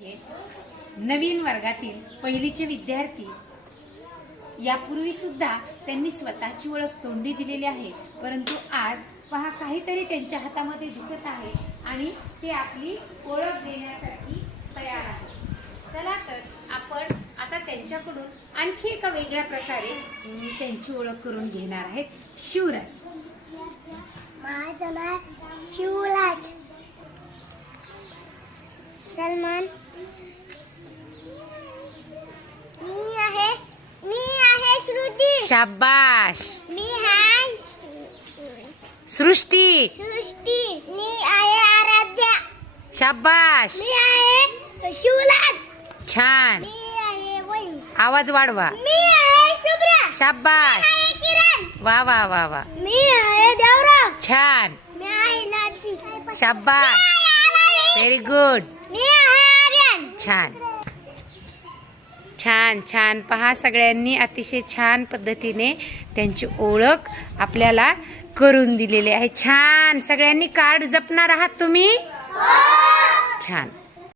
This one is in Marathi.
नवीन वर्गातील पहिलीचे विद्यार्थी यापूर्वी सुद्धा त्यांनी स्वतःची ओळख तोंडी दिलेली आहे, परंतु आज पहा काहीतरी त्यांच्या हातामध्ये दिसत आहे आणि ते आपली ओळख देण्यासाठी तयार आहेत. चला तर आपण आता त्यांच्याकडून आणखी एका वेगळ्या प्रकारे त्यांची ओळख करून घेणार आहेत. शिवराज. माझं नाव शिवराज. सलमान. मी आहे श्रुती. शाबाश. मी आहे सृष्टी. सृष्टी. मी आहे आराध्या. शाबाश. मी आहे शिवराज. छान. मी आहे वैन. आवाज वाढवा. मी आहे शुभ्रा. शाबाश. मी आहे किरण. वा वा वा वा. मी आहे देवराव. छान. मी आहे नाची. शाबाश. Very good. मी आहे आर्यन. छान छान छान. पहा सगळ्यांनी अतिशय छान पद्धतीने त्यांची ओळख आपल्याला करून दिलेली आहे. छान. सगळ्यांनी कार्ड जपणार आहात तुम्ही? छान.